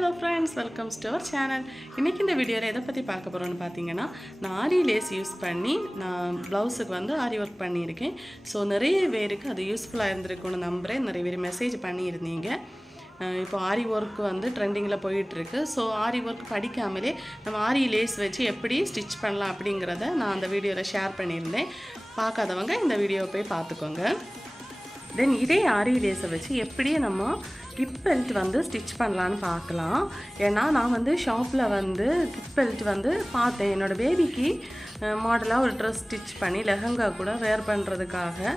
Hello friends, welcome to our channel. இன்னைக்கு இந்த வீடியோல எதை பத்தி பார்க்க போறோம்னு பாத்தீங்கன்னா நான் ஆரி லேஸ் யூஸ் பண்ணி நான் ப்ளவுஸ்க்கு வந்து ஆரி வர்க் பண்ணி இருக்கேன். சோ நிறைய பேருக்கு அது யூஸ்ஃபுல்லா இருந்திருக்கும்னு நம்புறேன். நிறைய பேர் மெசேஜ் பண்ணி இருந்தீங்க. இப்போ ஆரி வர்க் வந்து ட்ரெண்டிங்ல போயிட்டு இருக்கு. சோ ஆரி வர்க் படிக்காமலே நம்ம ஆரி லேஸ் வச்சு எப்படி ஸ்டிட்ச் பண்ணலாம் அப்படிங்கறத நான் அந்த வீடியோல ஷேர் பண்ணியிருந்தேன். பார்க்காதவங்க இந்த வீடியோவை போய் பார்த்துக்கோங்க. தென் இதே ஆரி லேஸை வச்சு எப்படி நம்ம கிப் பெல்ட் வந்து ஸ்டிச் பண்ணலான்னு பார்க்கலாம். ஏன்னா நான் வந்து ஷாப்பில் வந்து கிப் பெல்ட் வந்து பார்த்தேன். என்னோடய பேபிக்கு மாடலாக ஒரு ட்ரெஸ் ஸ்டிச் பண்ணி லெஹங்கா கூட வேர் பண்ணுறதுக்காக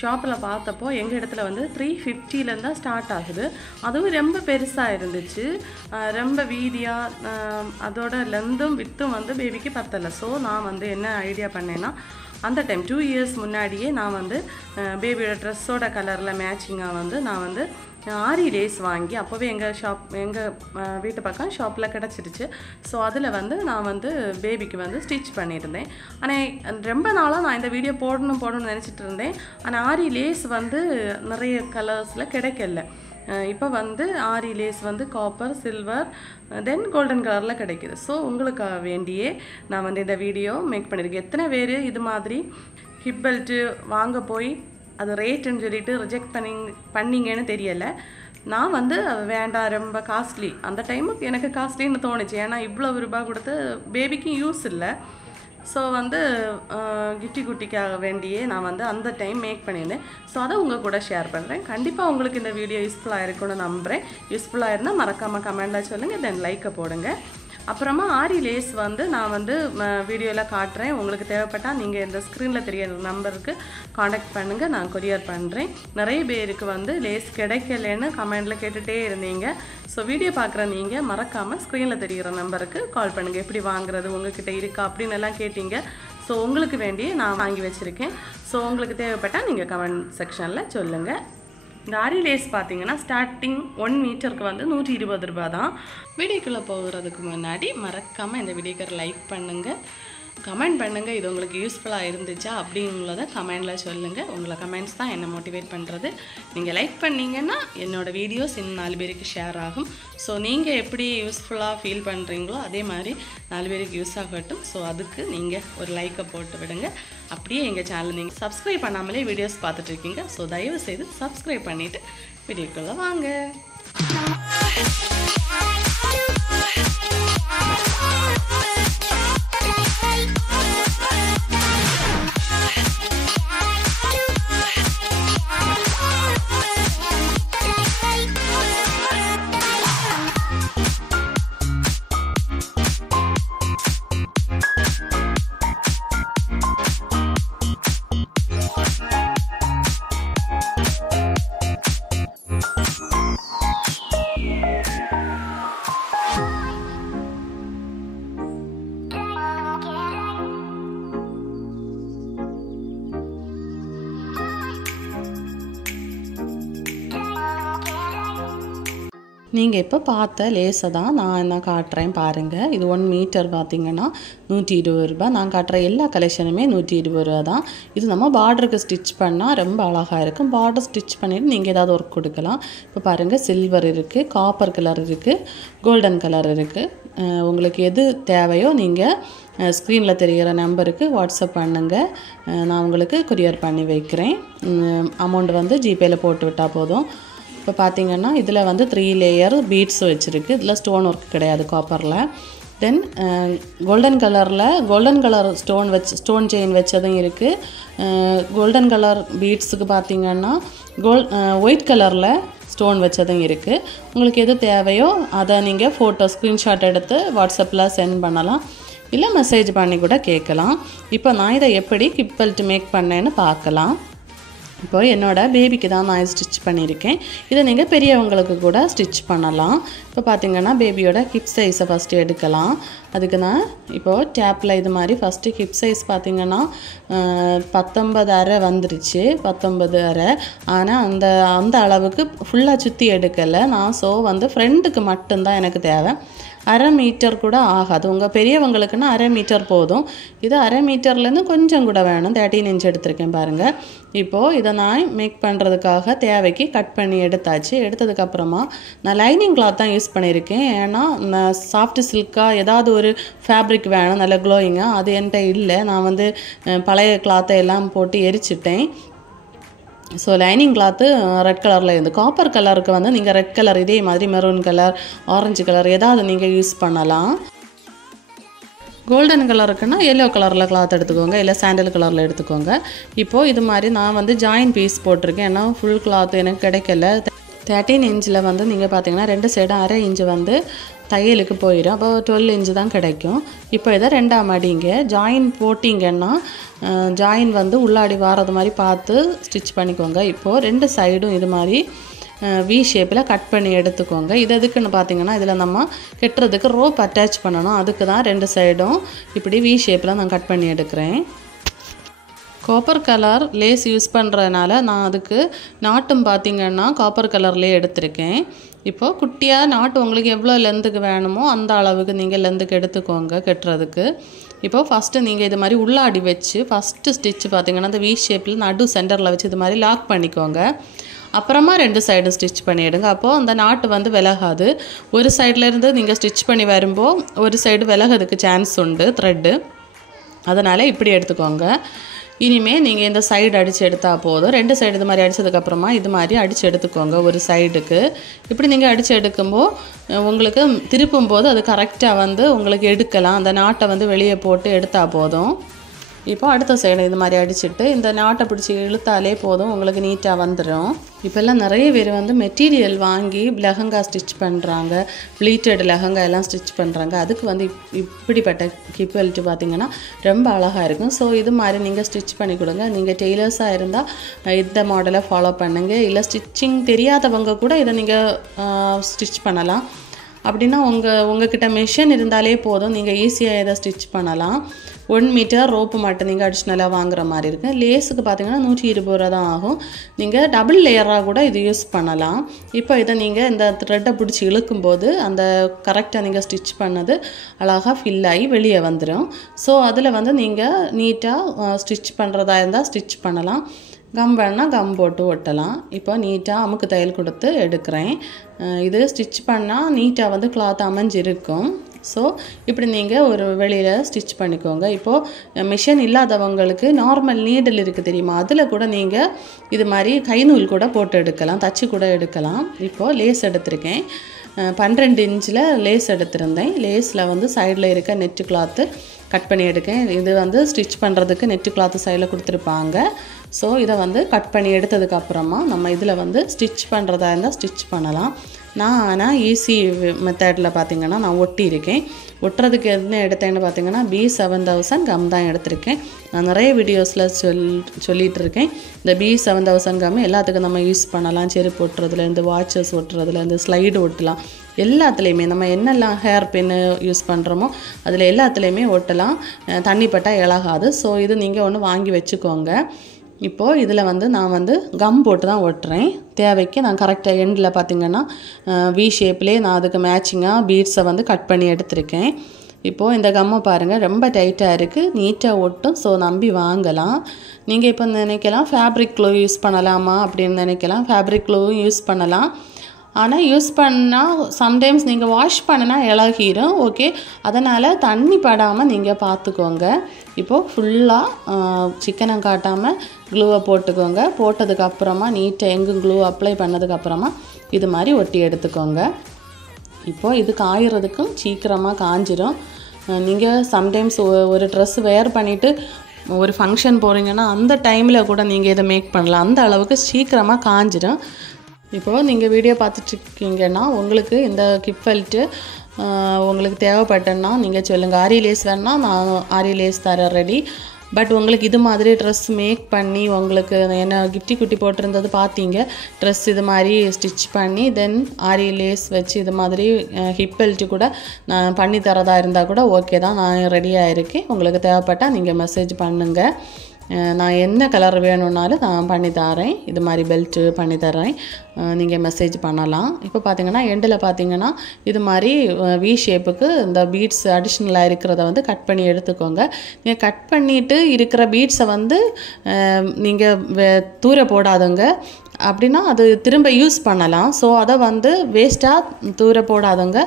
ஷாப்பில் பார்த்தப்போ எங்கள் இடத்துல வந்து 350 தான் ஸ்டார்ட் ஆகுது. அதுவும் ரொம்ப பெருசாக இருந்துச்சு, ரொம்ப வீதியாக, அதோட லென்த்தும் வித்தும் வந்து பேபிக்கு பத்தலை. ஸோ நான் வந்து என்ன ஐடியா பண்ணேன்னா அந்த டைம் 2 இயர்ஸ் முன்னாடியே நான் வந்து பேபியோட ட்ரெஸ்ஸோட கலரில் மேட்சிங்காக வந்து நான் வந்து ஆரி லேஸ் வாங்கி அப்போவே எங்கள் வீட்டு பக்கம் ஷாப்பில் கிடச்சிருச்சு. ஸோ அதில் வந்து நான் வந்து பேபிக்கு வந்து ஸ்டிச் பண்ணியிருந்தேன். ஆனால் ரொம்ப நாளாக நான் இந்த வீடியோ போடணும்னு நினச்சிட்டு இருந்தேன். ஆனால் ஆரி லேஸ் வந்து நிறைய கலர்ஸில் கிடைக்கல. இப்போ வந்து ஆரி லேஸ் வந்து காப்பர், சில்வர், தென் கோல்டன் கலரில் கிடைக்கிது. ஸோ உங்களுக்காக வேண்டியே நான் வந்து இந்த வீடியோ மேக் பண்ணியிருக்கேன். எத்தனை பேர் இது மாதிரி ஹிப் பெல்ட்டு வாங்க போய் அது ரேட்டுன்னு சொல்லிட்டு ரிஜெக்ட் பண்ணிங்கன்னு தெரியலை. நான் வந்து வேண்டாம், ரொம்ப காஸ்ட்லி, அந்த டைமுக்கு எனக்கு காஸ்ட்லின்னு தோணுச்சு. ஏன்னா இவ்வளோ ரூபாய் கொடுத்து பேபிக்கும் யூஸ் இல்லை. ஸோ வந்து குட்டிக்காக வேண்டியே நான் வந்து அந்த டைம் மேக் பண்ணியிருந்தேன். ஸோ அதை உங்கள் கூட ஷேர் பண்ணுறேன். கண்டிப்பாக உங்களுக்கு இந்த வீடியோ யூஸ்ஃபுல்லாக இருக்குன்னு நம்புகிறேன். யூஸ்ஃபுல்லாக இருந்தால் மறக்காமல் கமெண்டில் சொல்லுங்கள், தென் லைக்கை போடுங்க. அப்புறமா ஆரி லேஸ் வந்து நான் வந்து வீடியோவில் காட்டுறேன். உங்களுக்கு தேவைப்பட்டால் நீங்கள் இந்த ஸ்க்ரீனில் தெரியிற நம்பருக்கு காண்டாக்ட் பண்ணுங்கள், நான் கொரியர் பண்ணுறேன். நிறைய பேருக்கு வந்து லேஸ் கிடைக்கலன்னு கமெண்டில் கேட்டுகிட்டே இருந்தீங்க. ஸோ வீடியோ பார்க்குற நீங்கள் மறக்காமல் ஸ்க்ரீனில் தெரிகிற நம்பருக்கு கால் பண்ணுங்கள். எப்படி வாங்குறது, உங்ககிட்ட இருக்கா அப்படின்னு எல்லாம் கேட்டீங்க. ஸோ உங்களுக்கு வேண்டியே நான் வாங்கி வச்சுருக்கேன். ஸோ உங்களுக்கு தேவைப்பட்டால் நீங்கள் கமெண்ட் செக்ஷனில் சொல்லுங்கள். இந்த ஆரி லேஸ் பார்த்தீங்கன்னா ஸ்டார்டிங் 1 மீட்டருக்கு வந்து 120 ரூபாய் தான். வீடியோக்குள்ளே போகிறதுக்கு முன்னாடி மறக்காமல் இந்த வீடியோக்கு லைக் பண்ணுங்கள், கமெண்ட் பண்ணுங்கள். இது உங்களுக்கு யூஸ்ஃபுல்லாக இருந்துச்சா அப்படிங்கிறத கமெண்டில் சொல்லுங்கள். உங்களை கமெண்ட்ஸ் தான் என்னை மோட்டிவேட் பண்ணுறது. நீங்கள் லைக் பண்ணிங்கன்னா என்னோடய வீடியோஸ் இன்னும் 4 பேருக்கு ஷேர் ஆகும். ஸோ நீங்கள் எப்படி யூஸ்ஃபுல்லாக ஃபீல் பண்ணுறீங்களோ அதே மாதிரி 4 பேருக்கு யூஸ் ஆகட்டும். ஸோ அதுக்கு நீங்கள் ஒரு லைக்கை போட்டு விடுங்க. அப்படியே எங்கள் சேனல் நீங்கள் சப்ஸ்கிரைப் பண்ணாமலே வீடியோஸ் பார்த்துட்ருக்கீங்க. ஸோ தயவு செய்து சப்ஸ்கிரைப் பண்ணிவிட்டு வீடியோக்குள்ளே வாங்க. நீங்கள் இப்போ பார்த்த லேஸை தான் நான் என்ன காட்டுறேன் பாருங்கள். இது 1 மீட்டர் பார்த்திங்கன்னா 120 ரூபாய். நான் காட்டுற எல்லா கலெக்ஷனுமே 120 ரூபா தான். இது நம்ம பார்டருக்கு ஸ்டிச் பண்ணால் ரொம்ப அழகாக இருக்கும். பார்டர் ஸ்டிச் பண்ணிவிட்டு நீங்கள் ஏதாவது ஒர்க் கொடுக்கலாம். இப்போ பாருங்கள், சில்வர் இருக்குது, காப்பர் கலர் இருக்குது, கோல்டன் கலர் இருக்குது. உங்களுக்கு எது தேவையோ நீங்கள் ஸ்க்ரீனில் தெரிகிற நம்பருக்கு வாட்ஸ்அப் பண்ணுங்கள், நான் உங்களுக்கு கொரியர் பண்ணி வைக்கிறேன். அமௌண்ட் வந்து ஜிபேயில் போட்டு விட்டால் போதும். இப்போ பார்த்தீங்கன்னா இதில் வந்து 3 லேயர் பீட்ஸ் வச்சுருக்கு. இதில் ஸ்டோன் ஒர்க் கிடையாது காப்பரில். தென் கோல்டன் கலர் ஸ்டோன் செயின் வச்சதும் இருக்குது. கோல்டன் கலர் பீட்ஸுக்கு பார்த்தீங்கன்னா ஒயிட் கலரில் ஸ்டோன் வச்சதும் இருக்குது. உங்களுக்கு எது தேவையோ அதை நீங்கள் ஸ்க்ரீன்ஷாட் எடுத்து வாட்ஸ்அப்பில் சென்ட் பண்ணலாம், இல்லை மெசேஜ் பண்ணி கூட கேட்கலாம். இப்போ நான் இதை எப்படி கிப் பெல்ட் மேக் பண்ணேன்னு பார்க்கலாம். இப்போ என்னோடய பேபிக்கு தான் நான் ஸ்டிச் பண்ணியிருக்கேன். இதை நீங்கள் பெரியவங்களுக்கு கூட ஸ்டிச் பண்ணலாம். இப்போ பார்த்திங்கன்னா பேபியோட ஹிப் சைஸை ஃபஸ்ட்டு எடுக்கலாம். அதுக்கு நான் இப்போது டேப்பில் இது மாதிரி ஃபஸ்ட்டு ஹிப் சைஸ் பார்த்திங்கன்னா 19.5 வந்துருச்சு, 19.5. ஆனால் அந்த அளவுக்கு ஃபுல்லாக சுற்றி எடுக்கலை நான். ஸோ வந்து ஃப்ரெண்டுக்கு மட்டும்தான் எனக்கு தேவை. அரை மீட்டர் கூட ஆகாது. உங்கள் பெரியவங்களுக்குன்னா அரை மீட்டர் போதும். இது அரை மீட்டர்லேருந்து கொஞ்சம் கூட வேணும். 13 இன்ச் எடுத்திருக்கேன் பாருங்கள். இப்போது இதை நான் மேக் பண்ணுறதுக்காக தேவைக்கு கட் பண்ணி எடுத்தாச்சு. எடுத்ததுக்கப்புறமா நான் லைனிங் கிளாத் தான் யூஸ் பண்ணியிருக்கேன். ஏன்னா நான் சாஃப்ட் சில்காக ஏதாவது ஒரு ஃபேப்ரிக் வேணும் நல்ல க்ளோயிங்காக, அது என்கிட்ட இல்லை. நான் வந்து பழைய கிளாத்தை எல்லாம் போட்டு எரிச்சிட்டேன். ஸோ லைனிங் கிளாத்து ரெட் கலரில் இருந்து, காப்பர் கலருக்கு வந்து நீங்கள் ரெட் கலர் இதே மாதிரி மெரூன் கலர், ஆரஞ்சு கலர் ஏதாவது நீங்கள் யூஸ் பண்ணலாம். கோல்டன் கலருக்குன்னா எல்லோ கலரில் கிளாத் எடுத்துக்கோங்க, இல்லை சாண்டல் கலரில் எடுத்துக்கோங்க. இப்போது இது மாதிரி நான் வந்து ஜாயின் பீஸ் போட்டிருக்கேன். ஏன்னா ஃபுல் கிளாத் எனக்கு கிடைக்கல. 13 இன்ச்சில் வந்து நீங்கள் பார்த்தீங்கன்னா 2 சைடும் அரை இன்ச்சு வந்து தையலுக்கு போயிடும். அப்போ 12 இன்ச்சு தான் கிடைக்கும். இப்போ இதை 2ஆக மடிங்க. ஜாயின் போட்டிங்கன்னா ஜாயின் வந்து உள்ளாடி வாரது மாதிரி பார்த்து ஸ்டிச் பண்ணிக்கோங்க. இப்போது 2 சைடும் இது மாதிரி வி ஷேப்பில் கட் பண்ணி எடுத்துக்கோங்க. இது எதுக்குன்னு பார்த்தீங்கன்னா இதில் நம்ம கெட்டுறதுக்கு ரோப் அட்டாச் பண்ணணும். அதுக்கு தான் 2 சைடும் இப்படி வி ஷேப்பில் நான் கட் பண்ணி எடுக்கிறேன். காப்பர் கலர் லேஸ் யூஸ் பண்ணுறதுனால நான் அதுக்கு நாட்டும் பார்த்திங்கன்னா காப்பர் கலர்லேயே எடுத்திருக்கேன். இப்போது குட்டியாக நாட்டு உங்களுக்கு எவ்வளோ லென்த்துக்கு வேணுமோ அந்த அளவுக்கு நீங்கள் லென்த்துக்கு எடுத்துக்கோங்க கட்டுறதுக்கு. இப்போது ஃபஸ்ட்டு நீங்கள் இது மாதிரி உள்ளாடி வச்சு ஃபஸ்ட்டு ஸ்டிச் பார்த்திங்கன்னா அந்த வி ஷேப்பில் நடு சென்டரில் வச்சு இது மாதிரி லாக் பண்ணிக்கோங்க. அப்புறமா 2 சைடும் ஸ்டிச் பண்ணிவிடுங்க. அப்போது அந்த நாட்டு வந்து விலகாது. ஒரு சைட்லேருந்து நீங்கள் ஸ்டிச் பண்ணி வரும்போது ஒரு சைடு விலகிறதுக்கு சான்ஸ் உண்டு த்ரெட்டு. அதனால் இப்படி எடுத்துக்கோங்க. இனிமேல் நீங்கள் இந்த சைடு அடித்து எடுத்தால் போதும். 2 சைடு இது மாதிரி அடித்ததுக்கப்புறமா இது மாதிரி அடித்து எடுத்துக்கோங்க ஒரு சைடுக்கு. இப்படி நீங்கள் அடித்து எடுக்கும்போது உங்களுக்கு திருப்பும்போது அது கரெக்டாக வந்து உங்களுக்கு எடுக்கலாம். அந்த நாட்டை வந்து வெளியே போட்டு எடுத்தால் போதும். இப்போ அடுத்த சைடு இது மாதிரி அடிச்சுட்டு இந்த நாட்டை பிடிச்சி இழுத்தாலே போதும், உங்களுக்கு நீட்டாக வந்துடும். இப்போல்லாம் நிறைய பேர் வந்து மெட்டீரியல் வாங்கி லெஹங்கா ஸ்டிச் பண்ணுறாங்க, ப்ளீட்டட் லெஹங்கா எல்லாம் ஸ்டிச் பண்ணுறாங்க. அதுக்கு வந்து இப்படிப்பட்ட கிப் பெல்ட் பார்த்திங்கன்னா ரொம்ப அழகாக இருக்கும். ஸோ இது மாதிரி நீங்கள் ஸ்டிச் பண்ணி கொடுங்க. நீங்கள் டெய்லர்ஸாக இருந்தால் இந்த மாடலை ஃபாலோ பண்ணுங்கள். இல்லை ஸ்டிச்சிங் தெரியாதவங்க கூட இதை நீங்கள் ஸ்டிச் பண்ணலாம். அப்படின்னா உங்ககிட்ட மிஷின் இருந்தாலே போதும், நீங்கள் ஈஸியாக இதை ஸ்டிச் பண்ணலாம். 1 மீட்டர் ரோப்பு மட்டும் நீங்கள் அடிஷ்னலாக வாங்குற மாதிரி இருக்குது. லேஸுக்கு பார்த்தீங்கன்னா 120 ரூபா தான் ஆகும். நீங்கள் டபுள் லேயராக கூட இது யூஸ் பண்ணலாம். இப்போ இதை நீங்கள் இந்த த்ரெட்டை பிடிச்சி இழுக்கும்போது அந்த கரெக்டாக நீங்கள் ஸ்டிச் பண்ணது அழகாக ஃபில் ஆகி வெளியே வந்துடும். ஸோ அதில் வந்து நீங்கள் நீட்டாக ஸ்டிச் பண்ணுறதா இருந்தால் ஸ்டிச் பண்ணலாம். கம் வேணால் கம் போட்டு ஒட்டலாம். இப்போ நீட்டாக அமுக்கு தையல் கொடுத்து எடுக்கிறேன். இது ஸ்டிச் பண்ணால் நீட்டாக வந்து கிளாத் அமைஞ்சிருக்கும். ஸோ இப்படி நீங்கள் ஒரு வெளியில் ஸ்டிச் பண்ணிக்கோங்க. இப்போது மிஷின் இல்லாதவங்களுக்கு நார்மல் நீடில் இருக்குது தெரியுமா, அதில் கூட நீங்கள் இது மாதிரி கைநூல் கூட போட்டு எடுக்கலாம், தச்சு கூட எடுக்கலாம். இப்போது லேஸ் எடுத்திருக்கேன். 12 இன்ச்சில் லேஸ் எடுத்திருந்தேன். லேஸில் வந்து சைடில் இருக்க நெட்டு கிளாத்து கட் பண்ணி எடுக்கேன். இது வந்து ஸ்டிச் பண்ணுறதுக்கு நெட்டு கிளாத்து சைடில் கொடுத்துருப்பாங்க. ஸோ இதை வந்து கட் பண்ணி எடுத்ததுக்கப்புறமா நம்ம இதில் வந்து ஸ்டிச் பண்ணுறதா இருந்தால் ஸ்டிச் பண்ணலாம். ஆனால் ஈஸி மெத்தடில் பார்த்திங்கன்னா நான் ஒட்டியிருக்கேன். ஒட்டுறதுக்கு என்ன எடுத்தேன்னு பார்த்திங்கன்னா B7000 கம் தான் எடுத்திருக்கேன். நான் நிறைய வீடியோஸில் சொல்லிகிட்டு இருக்கேன். இந்த B7000 கம் எல்லாத்துக்கும் நம்ம யூஸ் பண்ணலாம். செருப்பு ஒட்டுறதுலேருந்து, வாட்சஸ் ஒட்டுறதுலேருந்து, ஸ்லைடு ஒட்டலாம். எல்லாத்துலேயுமே நம்ம என்னெல்லாம் ஹேர் பின்னு யூஸ் பண்ணுறோமோ அதில் எல்லாத்துலேயுமே ஒட்டலாம். தண்ணி பட்டால் இழகாது. ஸோ இது நீங்கள் ஒன்று வாங்கி வச்சுக்கோங்க. இப்போது இதில் வந்து நான் வந்து கம் போட்டு தான் ஒட்டுறேன். தேவைக்கு நான் கரெக்டாக எண்டில் பார்த்திங்கன்னா வி ஷேப்லேயே நான் அதுக்கு மேட்சிங்காக பீட்ஸை வந்து கட் பண்ணி எடுத்திருக்கேன். இப்போது இந்த கம்மை பாருங்கள் ரொம்ப டைட்டாக இருக்குது, நீட்டாக ஒட்டும். ஸோ நம்பி வாங்கலாம். நீங்கள் இப்போ நினைக்கலாம் ஃபேப்ரிக் க்ளூ யூஸ் பண்ணலாமா அப்படின்னு நினைக்கலாம். ஃபேப்ரிக் க்ளூவும் யூஸ் பண்ணலாம். ஆனால் யூஸ் பண்ணால் சம்டைம்ஸ் நீங்கள் வாஷ் பண்ணினா இழகிரும். ஓகே, அதனால் தண்ணி படாமல் நீங்கள் பார்த்துக்கோங்க. இப்போது ஃபுல்லாக சிக்கனை காட்டாமல் க்ளூவை போட்டுக்கோங்க. போட்டதுக்கப்புறமா நீட்டாக எங்கும் க்ளூ அப்ளை பண்ணதுக்கப்புறமா இது மாதிரி ஒட்டி எடுத்துக்கோங்க. இப்போது இது காயறதுக்கும் சீக்கிரமாக காஞ்சிரும். நீங்கள் சம்டைம்ஸ் ஒரு ட்ரெஸ் வேர் பண்ணிவிட்டு ஒரு ஃபங்க்ஷன் போகிறீங்கன்னா அந்த டைமில் கூட நீங்கள் இதை மேக் பண்ணலாம். அந்த அளவுக்கு சீக்கிரமாக காஞ்சிடும். இப்போது நீங்கள் வீடியோ பார்த்துட்ருக்கீங்கன்னா உங்களுக்கு இந்த கிப் பெல்ட்டு உங்களுக்கு தேவைப்பட்டேன்னா நீங்கள் சொல்லுங்கள். ஆரி லேஸ் வேணுன்னா நான் ஆரி லேஸ் தர ரெடி. பட் உங்களுக்கு இது மாதிரி ட்ரெஸ் மேக் பண்ணி உங்களுக்கு என்ன கிஃப்டி குட்டி போட்டிருந்தது பார்த்தீங்க. ட்ரெஸ் இது மாதிரி ஸ்டிச் பண்ணி தென் ஆரி லேஸ் வச்சு இது மாதிரி ஹிப் பெல்ட்டு கூட நான் பண்ணி தரதா இருந்தால் கூட ஓகே தான். நான் ரெடியாக இருக்கேன். உங்களுக்கு தேவைப்பட்டால் நீங்கள் மெசேஜ் பண்ணுங்கள். நான் என்ன கலர் வேணும்னாலும் நான் பண்ணி தரேன். இது மாதிரி பெல்ட்டு பண்ணி தரேன். நீங்கள் மெசேஜ் பண்ணலாம். இப்போ பார்த்தீங்கன்னா எண்டில் பார்த்தீங்கன்னா இது மாதிரி வி ஷேப்புக்கு இந்த பீட்ஸ் அடிஷ்னலாக இருக்கிறத வந்து கட் பண்ணி எடுத்துக்கோங்க. நீங்கள் கட் பண்ணிவிட்டு இருக்கிற பீட்ஸை வந்து நீங்கள் தூர போடாதுங்க. அப்படின்னா அது திரும்ப யூஸ் பண்ணலாம். ஸோ அதை வந்து வேஸ்ட்டாக தூர போடாதவங்க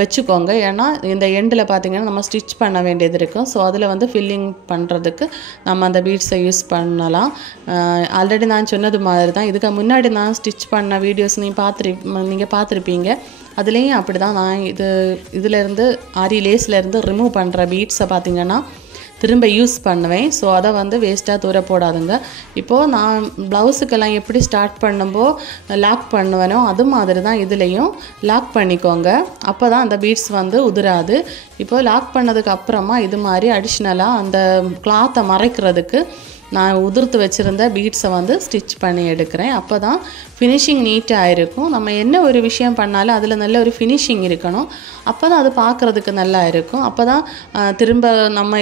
வச்சுக்கோங்க. ஏன்னா இந்த எண்டில் பார்த்திங்கன்னா நம்ம ஸ்டிச் பண்ண வேண்டியது இருக்கும். ஸோ அதில் வந்து ஃபில்லிங் பண்ணுறதுக்கு நம்ம அந்த பீட்ஸை யூஸ் பண்ணலாம். ஆல்ரெடி நான் சொன்னது மாதிரி தான் இதுக்கு முன்னாடி நான் ஸ்டிச் பண்ண வீடியோஸ் நீங்கள் பார்த்துருப்பீங்க. அதுலேயும் அப்படி தான் நான் இதிலேருந்து ஆரி லேஸ்லேருந்து ரிமூவ் பண்ணுற பீட்ஸை பார்த்திங்கன்னா திரும்ப யூஸ் பண்ணுவேன். ஸோ அதை வந்து வேஸ்ட்டாக தூர போடாதுங்க. இப்போது நான் ப்ளவுஸுக்கெல்லாம் எப்படி ஸ்டார்ட் பண்ணும்போது லாக் பண்ணுவேனோ அது மாதிரி தான் இதுலேயும் லாக் பண்ணிக்கோங்க. அப்போ தான் அந்த பீட்ஸ் வந்து உதிராது. இப்போது லாக் பண்ணதுக்கு அப்புறமா இது மாதிரி அடிஷ்னலாக அந்த கிளாத்தை மறைக்கிறதுக்கு நான் உதிர்த்து வச்சுருந்த பீட்ஸை வந்து ஸ்டிச் பண்ணி எடுக்கிறேன். அப்போ தான் ஃபினிஷிங் நீட்டாக இருக்கும். நம்ம என்ன ஒரு விஷயம் பண்ணாலும் அதில் நல்ல ஒரு ஃபினிஷிங் இருக்கணும். அப்போ தான் அது பார்க்குறதுக்கு நல்லா இருக்கும். அப்போ தான் திரும்ப நம்ம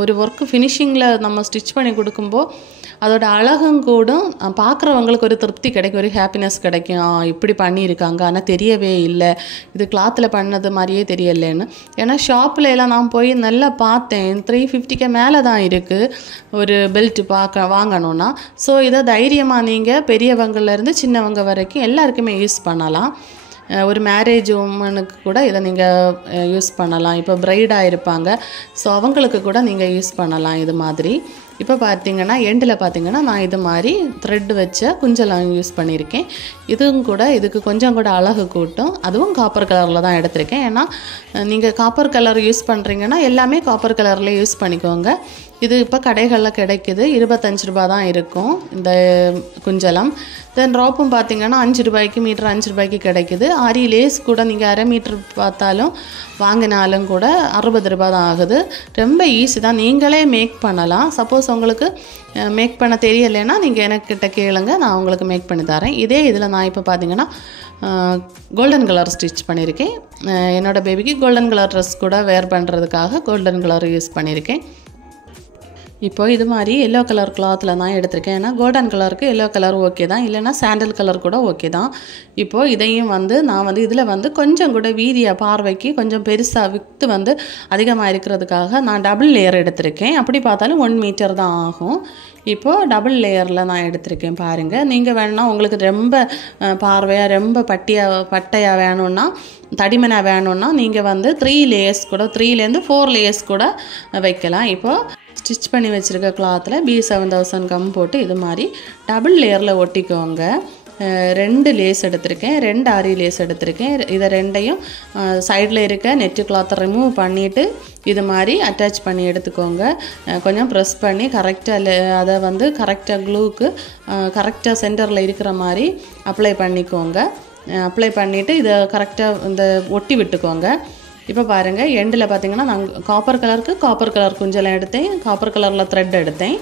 ஒரு ஒர்க்கு ஃபினிஷிங்கில் நம்ம ஸ்டிச் பண்ணி கொடுக்கும்போது அதோட அழகும் கூடும், பார்க்குறவங்களுக்கு ஒரு திருப்தி கிடைக்கும், ஒரு ஹாப்பினஸ் கிடைக்கும். இப்படி பண்ணியிருக்காங்க, ஆனால் தெரியவே இல்லை, இது கிளாத்தில் பண்ணது மாதிரியே தெரியலேன்னு. ஏன்னா ஷாப்பில் எல்லாம் நான் போய் நல்லா பார்த்தேன், 350க்கு மேலே தான் இருக்குது ஒரு பெல்ட் வாங்கணுன்னா. ஸோ இதை தைரியமாக நீங்கள் பெரியவங்கள்லேருந்து சின்னவங்க வரைக்கும் எல்லாருக்குமே யூஸ் பண்ணலாம். ஒரு மேரேஜ் உமனுக்கு கூட இதை நீங்கள் யூஸ் பண்ணலாம். இப்போ பிரைடாக இருப்பாங்க, ஸோ அவங்களுக்கு கூட நீங்கள் யூஸ் பண்ணலாம் இது மாதிரி. இப்போ பார்த்தீங்கன்னா எண்டில் பார்த்தீங்கன்னா நான் இது மாதிரி த்ரெட் வச்ச குஞ்சலாம் யூஸ் பண்ணியிருக்கேன். இதுவும் கூட இதுக்கு கொஞ்சம் கூட அழகு கூட்டும். அதுவும் காப்பர் கலரில் தான் எடுத்திருக்கேன். ஏன்னா நீங்கள் காப்பர் கலர் யூஸ் பண்ணுறீங்கன்னா எல்லாமே காப்பர் கலரில் யூஸ் பண்ணிக்கோங்க. இது இப்போ கடைகளில் கிடைக்கிது, 25 ரூபா தான் இருக்கும் இந்த குஞ்சலம். தென் ரோப்பும் பார்த்தீங்கன்னா 5 ரூபாய்க்கு மீட்டர் 5 ரூபாய்க்கு கிடைக்கிது. ஆரி லேஸ் கூட நீங்கள் அரை மீட்டர் பார்த்தாலும் வாங்கினாலும் கூட 60 ரூபா தான் ஆகுது. ரொம்ப ஈஸி தான், நீங்களே மேக் பண்ணலாம். சப்போஸ் உங்களுக்கு மேக் பண்ண தெரியலைன்னா நீங்கள் எனக்கிட்ட கேளுங்க, நான் உங்களுக்கு மேக் பண்ணி தரேன். இதே இதில் நான் இப்போ பார்த்தீங்கன்னா கோல்டன் கலர் ஸ்டிச் பண்ணியிருக்கேன். என்னோடய பேபிக்கு கோல்டன் கலர் ட்ரெஸ் கூட வேர் பண்ணுறதுக்காக கோல்டன் கலர் யூஸ் பண்ணியிருக்கேன். இப்போது இது மாதிரி எல்லோ கலர் கிளாத்தில் தான் எடுத்திருக்கேன். ஏன்னா கோல்டன் கலருக்கு எல்லோ கலர் ஓகே தான், இல்லைன்னா சாண்டல் கலர் கூட ஓகே தான். இப்போது இதையும் வந்து நான் வந்து இதில் வந்து கொஞ்சம் கூட வீதியாக பார்வைக்கு கொஞ்சம் பெருசாக வித்து வந்து அதிகமாக இருக்கிறதுக்காக நான் டபுள் லேயர் எடுத்திருக்கேன். அப்படி பார்த்தாலும் 1 மீட்டர் தான் ஆகும். இப்போது டபுள் லேயரில் நான் எடுத்திருக்கேன் பாருங்கள். நீங்கள் வேணும்னா உங்களுக்கு ரொம்ப பார்வையாக ரொம்ப பட்டையாக வேணும்னா தடிமனாக வேணும்னா நீங்கள் வந்து 3 லேயர்ஸ் கூட 3லேருந்து 4 லேயர்ஸ் கூட வைக்கலாம். இப்போது ஸ்டிச் பண்ணி வச்சுருக்க கிளாத்தில் B7000 கம் போட்டு இது மாதிரி டபுள் லேயரில் ஒட்டிக்கோங்க. 2 லேஸ் எடுத்திருக்கேன், 2 ஆரி லேஸ் எடுத்திருக்கேன். இதை ரெண்டையும் சைடில் இருக்க நெட்டு கிளாத்தை ரிமூவ் பண்ணிவிட்டு இது மாதிரி அட்டாச் பண்ணி எடுத்துக்கோங்க. கொஞ்சம் ப்ரெஸ் பண்ணி கரெக்டாக அதை வந்து கரெக்டாக க்ளூக்கு கரெக்டாக சென்டரில் இருக்கிற மாதிரி அப்ளை பண்ணிக்கோங்க. அப்ளை பண்ணிவிட்டு இதை கரெக்டாக இந்த ஒட்டி விட்டுக்கோங்க. இப்போ பாருங்கள் எண்டில் பார்த்தீங்கன்னா நான் காப்பர் கலர் குஞ்சலாம் எடுத்தேன், காப்பர் கலரில் த்ரெட் எடுத்தேன்.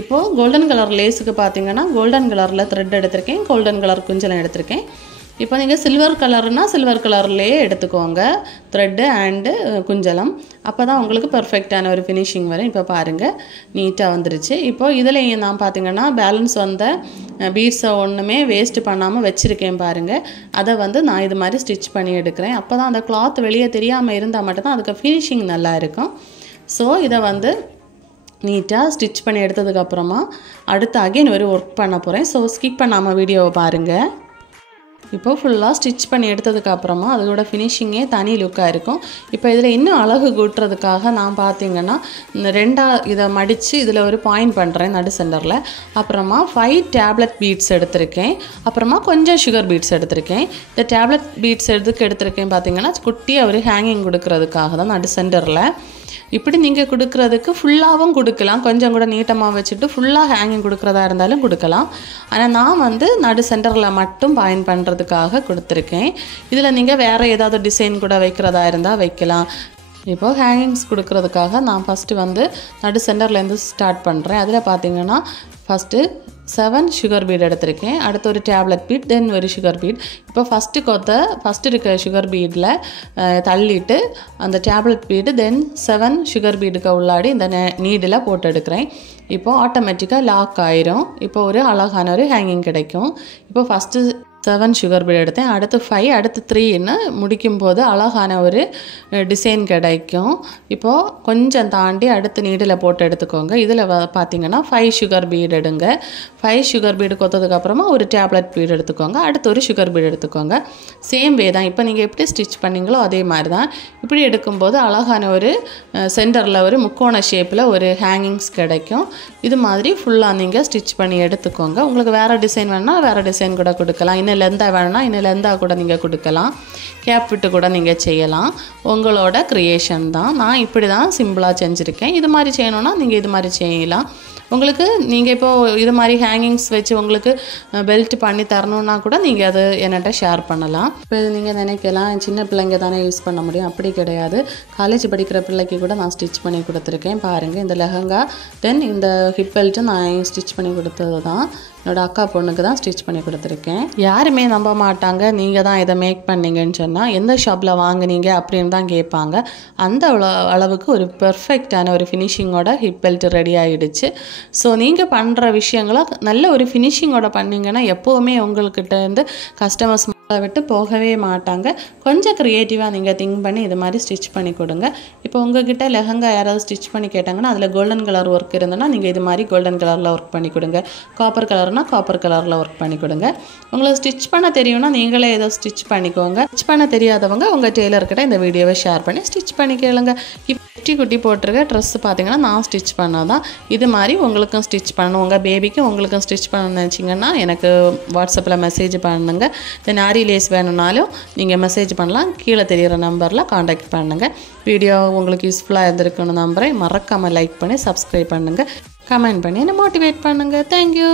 இப்போது கோல்டன் கலர் லேஸுக்கு பார்த்தீங்கன்னா கோல்டன் கலரில் த்ரெட் எடுத்திருக்கேன், கோல்டன் கலர் குஞ்சலாம் எடுத்திருக்கேன். இப்போ நீங்கள் சில்வர் கலர்னால் சில்வர் கலர்லேயே எடுத்துக்கோங்க த்ரெட்டு அண்டு குஞ்சலம். அப்போ தான் உங்களுக்கு பர்ஃபெக்டான ஒரு ஃபினிஷிங் வரும். இப்போ பாருங்கள் நீட்டாக வந்துருச்சு. இப்போது இதில் நான் பார்த்தீங்கன்னா பேலன்ஸ் வந்த பீட்ஸை ஒன்றுமே வேஸ்ட்டு பண்ணாமல் வச்சுருக்கேன் பாருங்கள். அதை வந்து நான் இது மாதிரி ஸ்டிச் பண்ணி எடுக்கிறேன். அப்போ தான் அந்த கிளாத் வெளியே தெரியாமல் இருந்தால் மட்டும்தான் அதுக்கு ஃபினிஷிங் நல்லா இருக்கும். ஸோ இதை வந்து நீட்டாக ஸ்டிச் பண்ணி எடுத்ததுக்கப்புறமா அடுத்து அகைன் ஒரு ஒர்க் பண்ண போகிறேன். ஸோ ஸ்கிப் பண்ணாமல் வீடியோவை பாருங்கள். இப்போது ஃபுல்லாக ஸ்டிச் பண்ணி எடுத்ததுக்கப்புறமா அதோட ஃபினிஷிங்கே தனி லுக்காக இருக்கும். இப்போ இதில் இன்னும் அழகு கூட்டுறதுக்காக நான் பார்த்தீங்கன்னா இதை மடித்து இதில் ஒரு பாயிண்ட் பண்ணுறேன் நடு சென்டரில். அப்புறமா 5 டேப்லெட் பீட்ஸ் எடுத்திருக்கேன், அப்புறமா கொஞ்சம் சுகர் பீட்ஸ் எடுத்திருக்கேன். இந்த டேப்லெட் பீட்ஸ் எடுத்திருக்கேன் பார்த்தீங்கன்னா குட்டியாக ஒரு ஹேங்கிங் கொடுக்கறதுக்காக தான் நடு சென்டரில். இப்படி நீங்கள் கொடுக்குறதுக்கு ஃபுல்லாகவும் கொடுக்கலாம், கொஞ்சம் கூட நீட்டமாக வச்சுட்டு ஃபுல்லாக ஹேங்கிங் கொடுக்குறதா இருந்தாலும் கொடுக்கலாம். ஆனால் நான் வந்து நடு சென்டரில் மட்டும் பாயிண்ட் பண்ணுறதுக்காக கொடுத்துருக்கேன். இதில் நீங்கள் வேறு ஏதாவது டிசைன் கூட வைக்கிறதா இருந்தால் வைக்கலாம். இப்போது ஹேங்கிங்ஸ் கொடுக்குறதுக்காக நான் ஃபஸ்ட்டு வந்து நடு சென்டர்லேருந்து ஸ்டார்ட் பண்ணுறேன். அதில் பார்த்தீங்கன்னா ஃபஸ்ட்டு 7 சுகர் பீட் எடுத்திருக்கேன், அடுத்து ஒரு டேப்லெட் பீட், தென் ஒரு சுகர் பீட். இப்போ ஃபஸ்ட்டு இருக்க சுகர் பீடில் தள்ளிட்டு அந்த டேப்லெட் பீடு தென் 7 சுகர் பீடுக்கு உள்ளாடி இந்த நீடில் போட்டு எடுக்கிறேன். இப்போ ஆட்டோமேட்டிக்காக லாக் ஆயிரும். இப்போ ஒரு அழகான ஒரு ஹேங்கிங் கிடைக்கும். இப்போ ஃபஸ்ட்டு 7 சுகர் பீட் எடுத்தேன், அடுத்து 5, அடுத்து 3ன்னு முடிக்கும்போது அழகான ஒரு டிசைன் கிடைக்கும். இப்போது கொஞ்சம் தாண்டி அடுத்து நீடில் போட்டு எடுத்துக்கோங்க. இதில் பார்த்தீங்கன்னா 5 சுகர் பீட் எடுங்க. 5 சுகர் பீடு கொத்ததுக்கப்புறமா ஒரு டேப்லெட் பீட் எடுத்துக்கோங்க. அடுத்து ஒரு சுகர் பீட் எடுத்துக்கோங்க. சேம் வே தான். இப்போ நீங்கள் எப்படி ஸ்டிச் பண்ணிங்களோ அதே மாதிரி தான். இப்படி எடுக்கும்போது அழகான ஒரு சென்டரில் ஒரு முக்கோண ஷேப்பில் ஒரு ஹேங்கிங்ஸ் கிடைக்கும். இது மாதிரி ஃபுல்லாக நீங்கள் ஸ்டிச் பண்ணி எடுத்துக்கோங்க. உங்களுக்கு வேறு டிசைன் வேணுன்னா வேறு டிசைன் கூட கொடுக்கலாம். இன்னும் லெந்தாக வேணும்னா இன்னும் லெந்தாக கூட நீங்கள் கொடுக்கலாம். கேப் விட்டு கூட நீங்கள் செய்யலாம். உங்களோட க்ரியேஷன் தான். நான் இப்படி தான் சிம்பிளாக செஞ்சுருக்கேன். இது மாதிரி செய்யணுன்னா நீங்கள் இது மாதிரி செய்யலாம். உங்களுக்கு நீங்கள் இப்போது இது மாதிரி ஹேங்கிங்ஸ் வச்சு உங்களுக்கு பெல்ட் பண்ணி தரணுன்னா கூட நீங்கள் அது என்கிட்ட ஷேர் பண்ணலாம். இப்போ இது நீங்கள் நினைக்கலாம் சின்ன பிள்ளைங்க தானே யூஸ் பண்ண முடியும், அப்படி கிடையாது. காலேஜ் படிக்கிற பிள்ளைக்கு கூட நான் ஸ்டிச் பண்ணி கொடுத்துருக்கேன். பாருங்கள், இந்த லெஹங்கா தென் இந்த ஹிப் பெல்ட்டும் நான் ஸ்டிச் பண்ணி கொடுத்தது தான். என்னோடய அக்கா பொண்ணுக்கு தான் ஸ்டிச் பண்ணி கொடுத்துருக்கேன். யாருமே நம்ப மாட்டாங்க நீங்கள் தான் இதை மேக் பண்ணீங்கன்னு சொன்னால். எந்த ஷாப்பில் வாங்குனீங்க அப்படின்னு தான் கேட்பாங்க. அந்த அளவுக்கு ஒரு பெர்ஃபெக்டான ஒரு ஃபினிஷிங்கோட ஹிப் பெல்ட் ரெடி ஆகிடுச்சு. ஸோ நீங்கள் பண்ணுற விஷயங்களை நல்ல ஒரு ஃபினிஷிங்கோட பண்ணிங்கன்னா எப்போவுமே உங்கள்கிட்ட இருந்து கஸ்டமர்ஸ் விட்டு போகவே மாட்டாங்க. கொஞ்சம் க்ரியேட்டிவாக நீங்கள் திங்க் பண்ணி இது மாதிரி ஸ்டிச் பண்ணி கொடுங்க. இப்போ உங்ககிட்ட லெஹங்கா யாராவது ஸ்டிச் பண்ணி கேட்டாங்கன்னா அதில் கோல்டன் கலர் ஒர்க் இருந்ததுன்னா நீங்கள் இது மாதிரி கோல்டன் கலரில் ஒர்க் பண்ணி கொடுங்க. காப்பர் கலர்னால் காப்பர் கலரில் ஒர்க் பண்ணி கொடுங்க. உங்களுக்கு ஸ்டிச் பண்ண தெரியும்னா நீங்களே ஏதோ ஸ்டிச் பண்ணிக்கோங்க. ஸ்டிச் பண்ண தெரியாதவங்க உங்கள் டெய்லர்கிட்ட இந்த வீடியோவை ஷேர் பண்ணி ஸ்டிச் பண்ணி கேளுங்க. குட்டி குட்டி போட்டிருக்க ட்ரெஸ் பார்த்தீங்கன்னா நான் ஸ்டிச் பண்ணதான். இது மாதிரி உங்களுக்கும் ஸ்டிச் பண்ணணும், உங்கள் பேபிக்கும் உங்களுக்கும் ஸ்டிச் பண்ணணும்னு நினச்சிங்கன்னா எனக்கு வாட்ஸ்அப்பில் மெசேஜ் பண்ணுங்க. தென் ஆரி லேஸ் வேணும்னாலும் நீங்கள் மெசேஜ் பண்ணலாம். கீழே தெரிகிற நம்பரில் காண்டாக்ட் பண்ணுங்கள். வீடியோ உங்களுக்கு யூஸ்ஃபுல்லாக இருந்திருக்குன்னு நம்புகிறேன். மறக்காமல் லைக் பண்ணி சப்ஸ்கிரைப் பண்ணுங்கள், கமெண்ட் பண்ணி என்னை மோட்டிவேட் பண்ணுங்கள். தேங்க்யூ.